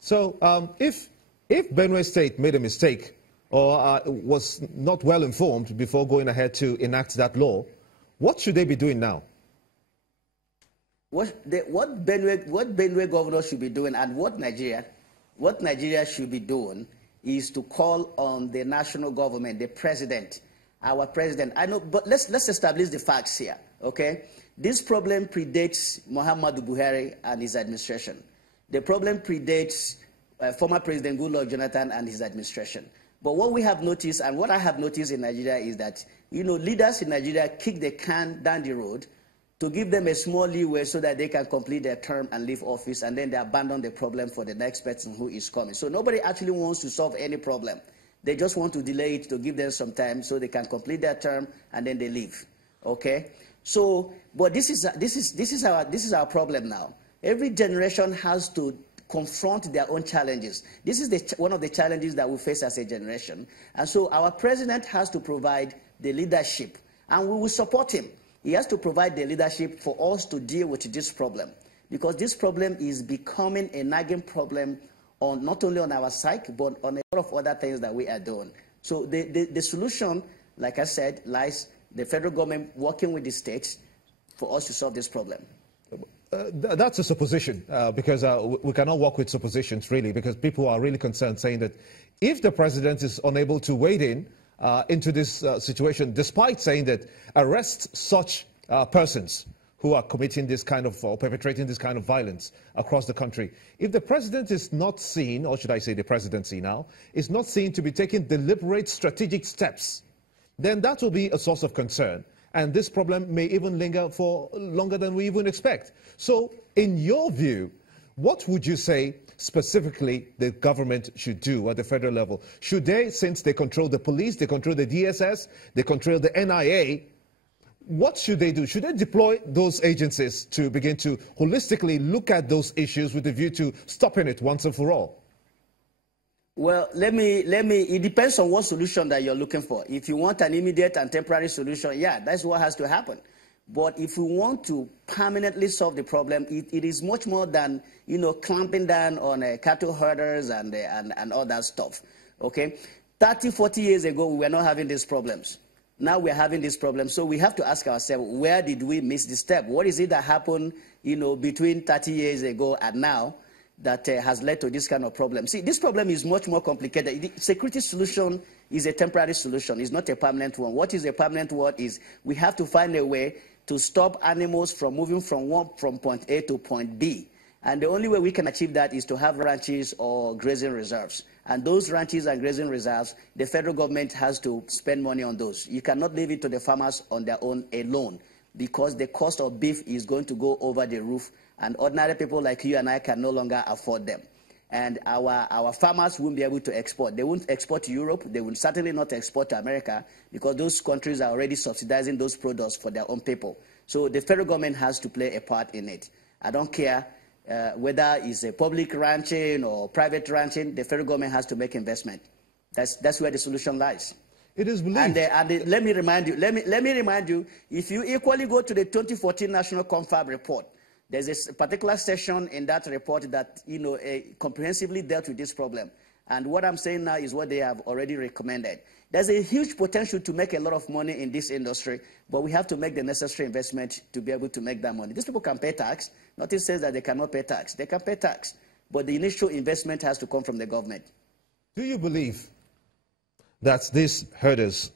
So if Benue State made a mistake or was not well informed before going ahead to enact that law, what should they be doing now? What Benue governor should be doing, and what Nigeria should be doing, is to call on the national government, the president, our president. I know, but let's establish the facts here, okay? This problem predates Muhammadu Buhari and his administration. The problem predates former President Goodluck Jonathan and his administration. But what we have noticed, and what I have noticed in Nigeria, is that, leaders in Nigeria kick the can down the road to give them a small leeway so that they can complete their term and leave office, and then they abandon the problem for the next person who is coming. So nobody actually wants to solve any problem. They just want to delay it to give them some time so they can complete their term and then they leave. Okay? So, but this is our problem now. Every generation has to confront their own challenges. This is one of the challenges that we face as a generation. And so our president has to provide the leadership, and we will support him. He has to provide the leadership for us to deal with this problem, because this problem is becoming a nagging problem not only on our side, but on a lot of other things that we are doing. So the solution, like I said, lies the federal government working with the states for us to solve this problem. That's a supposition, because we cannot work with suppositions, really, because people are really concerned, saying that if the president is unable to wade in into this situation, despite saying that arrest such persons who are committing this kind of, or perpetrating this kind of violence across the country, if the president is not seen, or should I say the presidency now, is not seen to be taking deliberate strategic steps, then that will be a source of concern. And this problem may even linger for longer than we even expect. So, in your view, what would you say specifically the government should do at the federal level? Should they, since they control the police, they control the DSS, they control the NIA, what should they do? Should they deploy those agencies to begin to holistically look at those issues with a view to stopping it once and for all? Well, it depends on what solution that you're looking for. If you want an immediate and temporary solution, yeah, that's what has to happen. But if we want to permanently solve the problem, it is much more than, clamping down on cattle herders and all that stuff, okay? 30, 40 years ago, we were not having these problems. Now we're having this problem, so we have to ask ourselves, where did we miss the step? What is it that happened, between 30 years ago and now that has led to this kind of problem? See, this problem is much more complicated. The security solution is a temporary solution. It's not a permanent one. What is a permanent one is we have to find a way to stop animals from moving from point A to point B. And the only way we can achieve that is to have ranches or grazing reserves. And those ranches and grazing reserves, the federal government has to spend money on those. You cannot leave it to the farmers on their own alone, because the cost of beef is going to go over the roof, and ordinary people like you and I can no longer afford them. And our farmers won't be able to export. They won't export to Europe. They will certainly not export to America, because those countries are already subsidizing those products for their own people. So the federal government has to play a part in it. I don't care whether it's a public ranching or private ranching, the federal government has to make investment. That's where the solution lies. It is believed. And let me remind you, if you equally go to the 2014 National Confab report, there's a particular section in that report that comprehensively dealt with this problem. And what I'm saying now is what they have already recommended. There's a huge potential to make a lot of money in this industry, but we have to make the necessary investment to be able to make that money. These people can pay tax. Nothing says that they cannot pay tax. They can pay tax, but the initial investment has to come from the government. Do you believe that these herders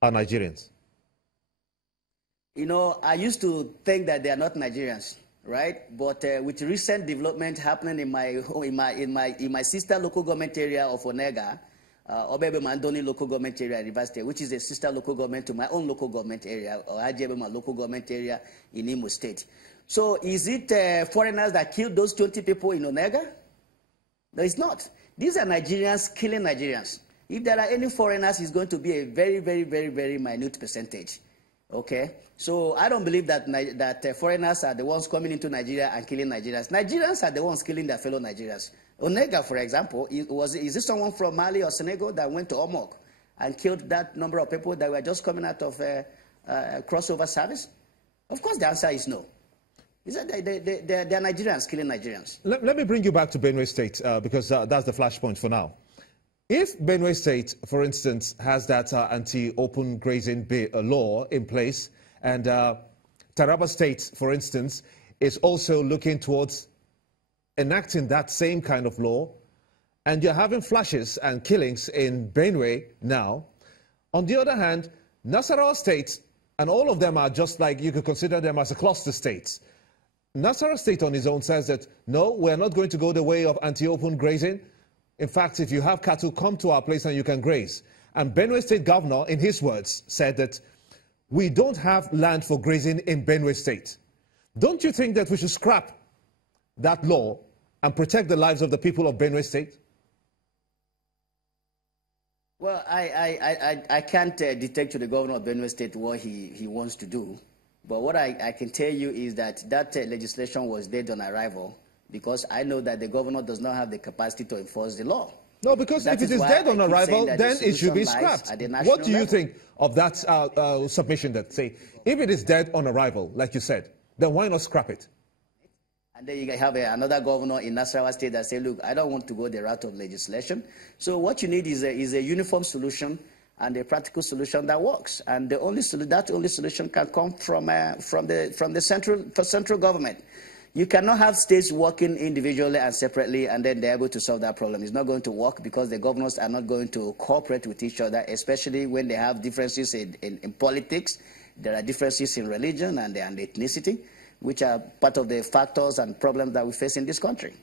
are Nigerians? I used to think that they are not Nigerians, right? But with recent development happening in my sister local government area of Onega, Obebe Mandoni local government area in Rivers State, which is a sister local government to my own local government area, or Ajebema local government area in Imo State. So is it foreigners that killed those 20 people in Onega? No, it's not. These are Nigerians killing Nigerians. If there are any foreigners, it's going to be a very, very, very, very minute percentage. Okay? So I don't believe that foreigners are the ones coming into Nigeria and killing Nigerians. Nigerians are the ones killing their fellow Nigerians. Onega, for example, is this someone from Mali or Senegal that went to Omok and killed that number of people that were just coming out of crossover service? Of course, the answer is no. Is that they're Nigerians killing Nigerians. Let me bring you back to Benue State because that's the flashpoint for now. If Benue State, for instance, has that anti-open grazing law in place, and Taraba State, for instance, is also looking towards enacting that same kind of law, and you're having flashes and killings in Benue now. On the other hand, Nasarawa State, and all of them are just like, you could consider them as a cluster states. Nasarawa State on his own says that, no, we're not going to go the way of anti-open grazing. In fact, if you have cattle, come to our place and you can graze. And Benue State Governor, in his words, said that we don't have land for grazing in Benue State. Don't you think that we should scrap that law and protect the lives of the people of Benue State? Well, I can't dictate to the governor of Benue State what he wants to do. But what I can tell you is that legislation was dead on arrival because I know that the governor does not have the capacity to enforce the law. No, because if it is dead on arrival, then it should be scrapped. What do you think of that submission that say, if it is dead on arrival, like you said, then why not scrap it? And then you have another governor in Nasarawa State that say, look, I don't want to go the route of legislation. So what you need is a uniform solution and a practical solution that works. And that only solution can come from the central government. You cannot have states working individually and separately and then they're able to solve that problem. It's not going to work because the governors are not going to cooperate with each other, especially when they have differences in politics. There are differences in religion and ethnicity, which are part of the factors and problems that we face in this country.